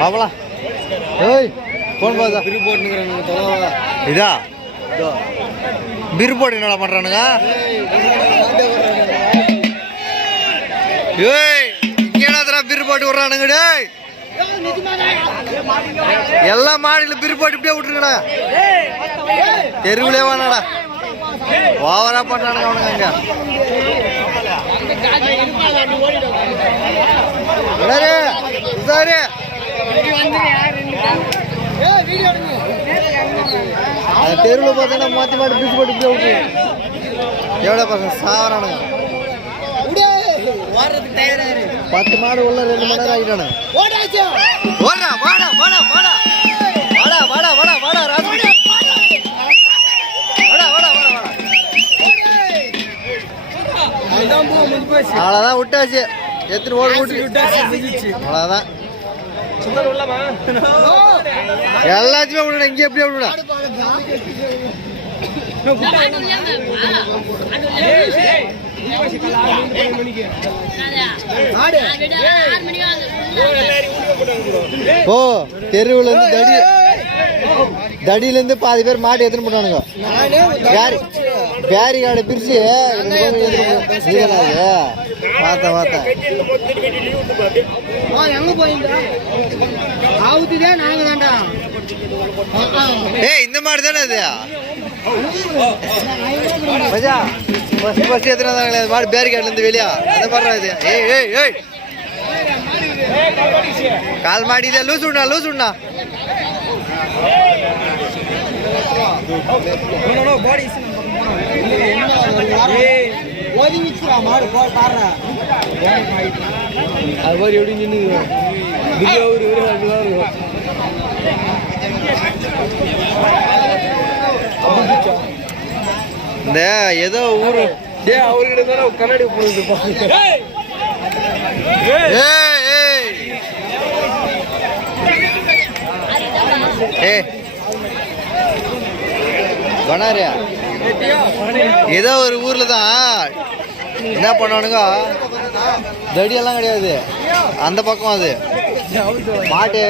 பாப்பலாம். ஏய் போன் பாதா பிரி போட்டுங்கறானுங்க. இதா பிரி போட்டு என்னடா பண்றானுங்க? ஏய் என்னடா பிரி போட்டு வர்றானுங்க டேய்? எல்லா மாடியில பிரி போட்டு இப்படியே விட்டுருங்கடா. தெருவுலே வாடா. ஓவரா பண்றானுங்க அவனுங்க அங்க. சரி தெருவில் பார்த்தீங்கன்னா மாற்றி மாட்டி பிடிச்சி போட்டு இப்படியே விட்டு எவ்வளோ பசங்க சாவரானுங்க. 10 மாடு உள்ள 2 மணி நேரம் ஆகிட்டானுங்க. வாடா வாடா வாடா வாடா வாடா வாடா வாடா வாடா ராஜு வாடா வாடா வாடா வாடா. அவ்வளோதான் விட்டாச்சு. எத்தனை ஓடு விட்டு அவ்வளோதான். எல்லாத்தையுமே விடுடா. இங்கே எப்படியே விடுடா. ஓ தெருவுல இருந்து தடியிலேருந்து பாதி பேர் மாட்டு எடுத்துன்னு போட்டானுங்க. பேரி காடை பிரிச்சு பார்த்தேன் பார்த்தேன். ஏய் இந்த மாதிரி தானே அது ஃபர்ஸ்ட் எத்தனை மாடு பேரிகாட்ல இருந்து வெளியா அந்த மாதிரி இது. ஏய் ஏய் ஏய் கால் மாடி இதே லூஸ் விடா லூஸ் விடா. அது மாதிரி எப்படி நின்று இந்த ஏதோ ஊரு அவர்கிட்ட கண்ணாடி போடுது. பண்ணாரியா ஏதோ ஒரு ஊர்ல தான் என்ன பண்ணுவானுங்க. தடியெல்லாம் கிடையாது அந்த பக்கம். அது மாட்டு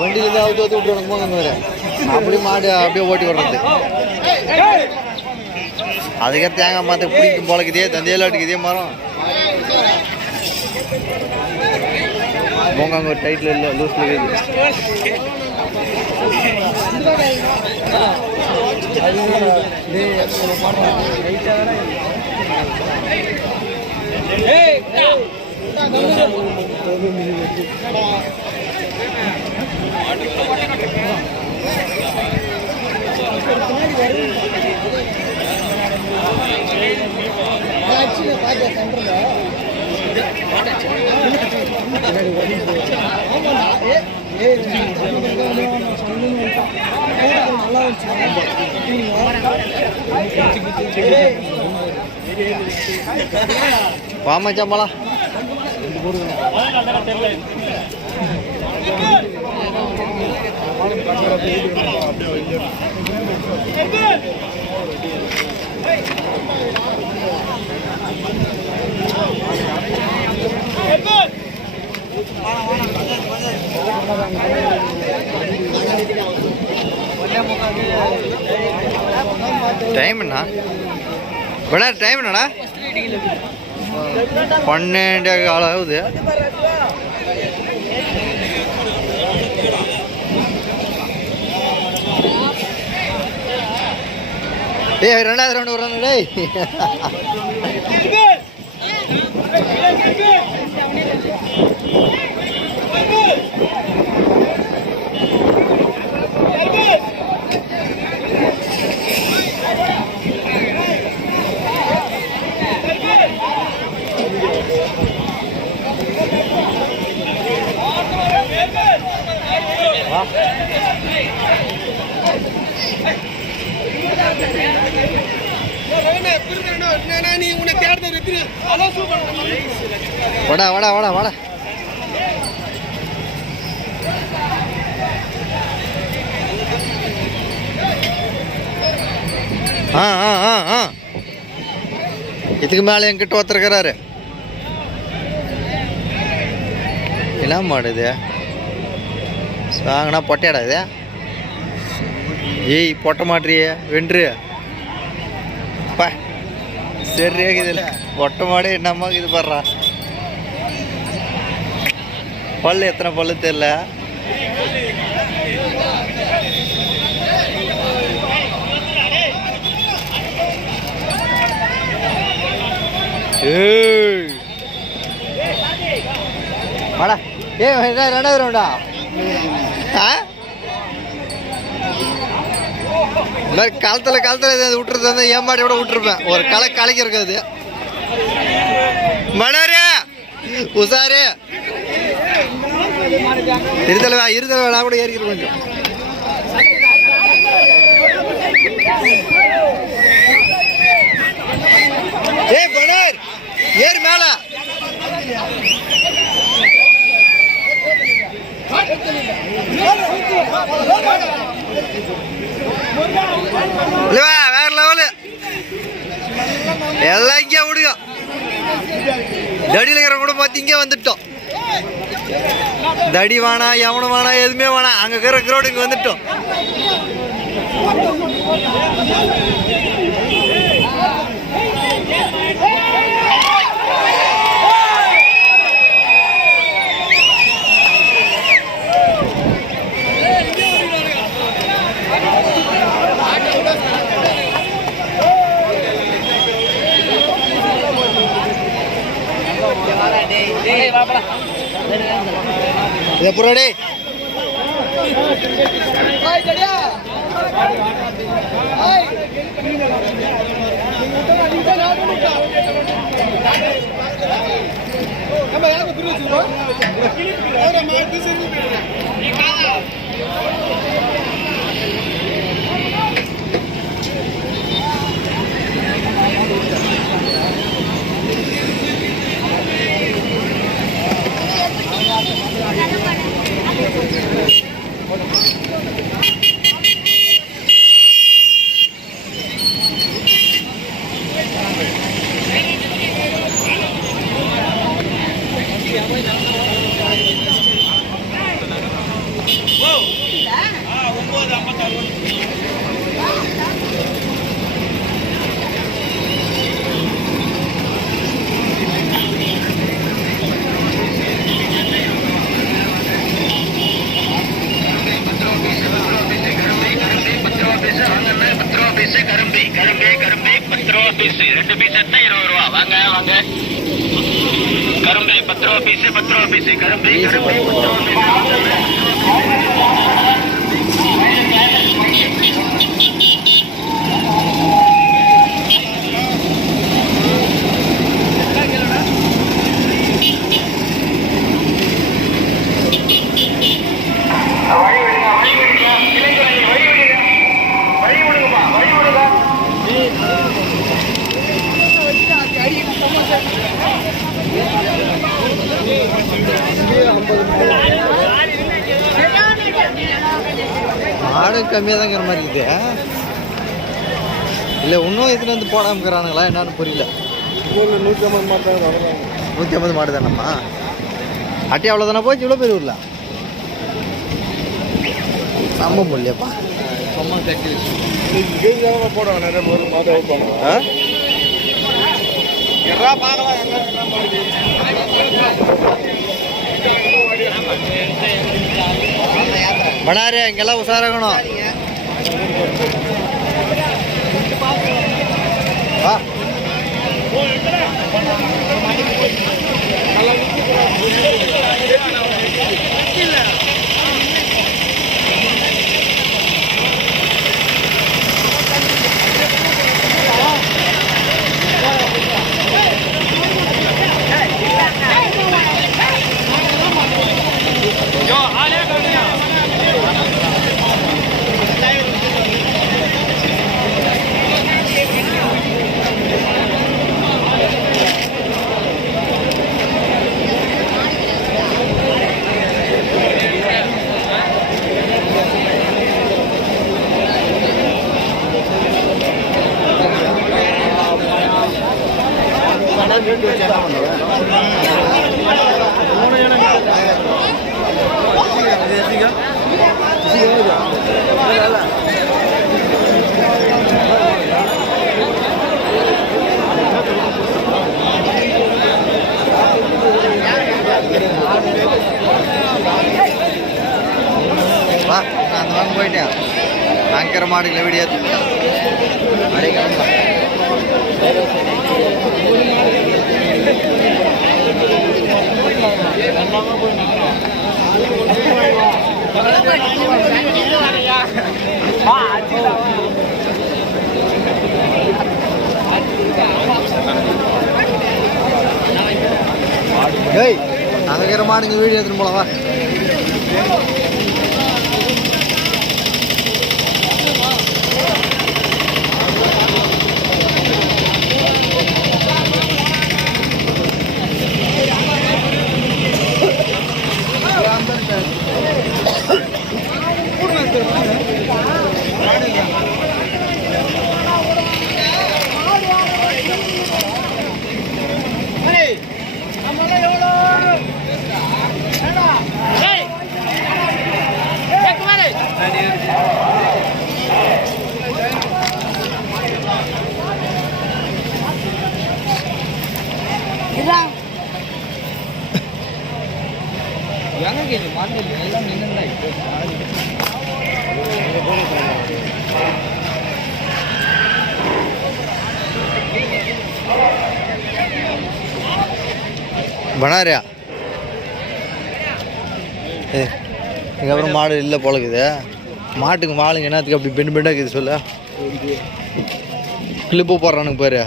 வண்டியிலேருந்து அவுத்து ஊற்றி விட்டுருவானுங்க போங்க. அப்படி மாடு அப்படியே ஓட்டி விடுறது. அதுக்கே தேங்காய் மாற்ற பிடிக்கும் போலக்குதே தந்தையிலாட்டுக்கு இதே மரம் போங்க. அங்கே ஒரு டைட்டில் இல்லை லூஸில் இருக்குது. வாமா சம்பளம் டைம் என்ன விட டைம் என்னடா 12 ஆகுது. ஏய் 2வது ரவுண்ட் வர்றானே டேய். வாடா வாடா வாடா வாடா. ஆ ஆ ஆ ஆ இதுக்கு மேலே என்கிட்ட ஒருத்தருக்கிறாரு. என்ன மாடுது சாங்கண்ணா பொட்டையாடா இது? ஏய் பொட்டை மாட்டுறியே வென்று பா சரியா இதில் பொட்டை மாடு என்னம்மா இது பாடுறா. பல்லு எத்தனை பல்லு தெரியல. வாடா ரெண்டாவது ரவுண்டா? இந்த மாதிரி களத்தில் விட்டுறது வந்து ஏமாடி கூட விட்டுருப்பேன். ஒரு கலைக்கு இருக்காது. மணாரு உசாரு இருதலை நான் கூட ஏறிக்கிறேன் கொஞ்சம். ஏய் மணார் ஏறு மேல. வேற லெவலு எல்லாம் இங்கே விடுங்க. தடியில் இருக்கிற கூட பார்த்து இங்கே வந்துட்டோம். தடி வேணா எவனும் வேணா எதுவுமே வேணா அங்கே இருக்கிற கிரௌண்ட் இங்கே வந்துட்டோம். புறாடே கரும்பு 10 ரூபா பீஸ் 2 பீஸ் எடுத்தா 20 ரூபா. வாங்க வாங்க கரும்பு 10 ரூபா பீஸ் 10 ரூபா பீஸ் கரும்பு 10 ரூபா ஆடு கம்மியாக தாங்கிற மாதிரி இருக்குது. இல்லை இன்னும் இதில் வந்து போடாமக்கிறானுங்களா என்னன்னு புரியல. 150 மாடு தான். 150 மாடு தானம்மா. அட்டி அவ்வளோதானே போச்சு இவ்வளோ பேர் ஊரில் நம்ப முடியப்பா. போடுவாங்க நிறைய பேர் மாடு வைப்பாங்க. மணாரு இங்கெல்லாம் உஷாராகணும். அந்த வாங்க போயிட்டேன் அங்கர மாடுகளை வீடியோ அடைக்கலாம் ஏய் அங்கர மாடுங்க வீடியோ எடுத்துன்னு போலவா बना रहा இதுக்கப்புறம் மாடு இல்லை போலக்குது மாட்டுக்கு மாலுங்க என்னத்துக்கு அப்படி பெண்டு பெண்டாக இருக்குது சொல்ல கிளிப்பு போடுறானுங்க பாரு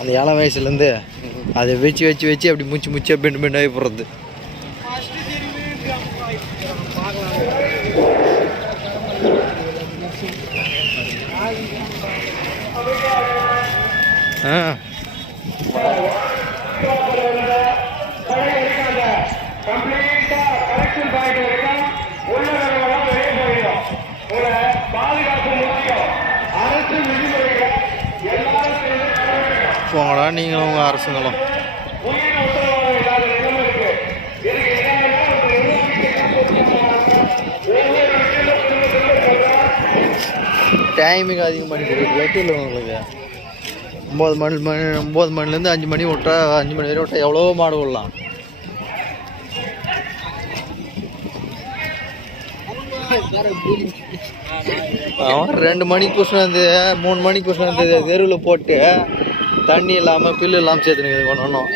அந்த இளம் வயசுலேருந்து அதை வச்சு வச்சு வச்சு அப்படி முச்சு முச்சியாக பெண்டு பெண்டாகி போடுறது போங்கடா நீங்களும் உங்கள் அரசுங்களும் டைமிங் அதிகம் பண்ணி கொடுக்குறது இல்லை உங்களுக்கு 9 மணிலேருந்து 5 மணி விட்டா 5 மணி வரை விட்டா எவ்வளோ மாடு விடலாம் அவன் 2 மணிக்கு குஷன் வந்து 3 மணிக்கு குஷன் வந்து தெருவில் போட்டு தண்ணி இல்லாமல் பில்லு இல்லாமல் சேர்த்துனுக்குது ஒன்றும்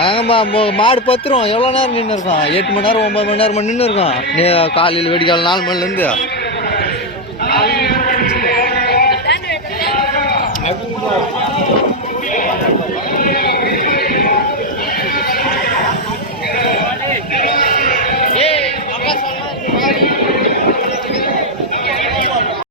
ஆமாம் மாடு பத்துரும் எவ்வளோ நேரம் நின்று இருக்கான் 8 மணி நேரம் 9 மணி நேரம் நின்று இருக்கான் காலையில் வெடிக்கால 4 மணிலேருந்து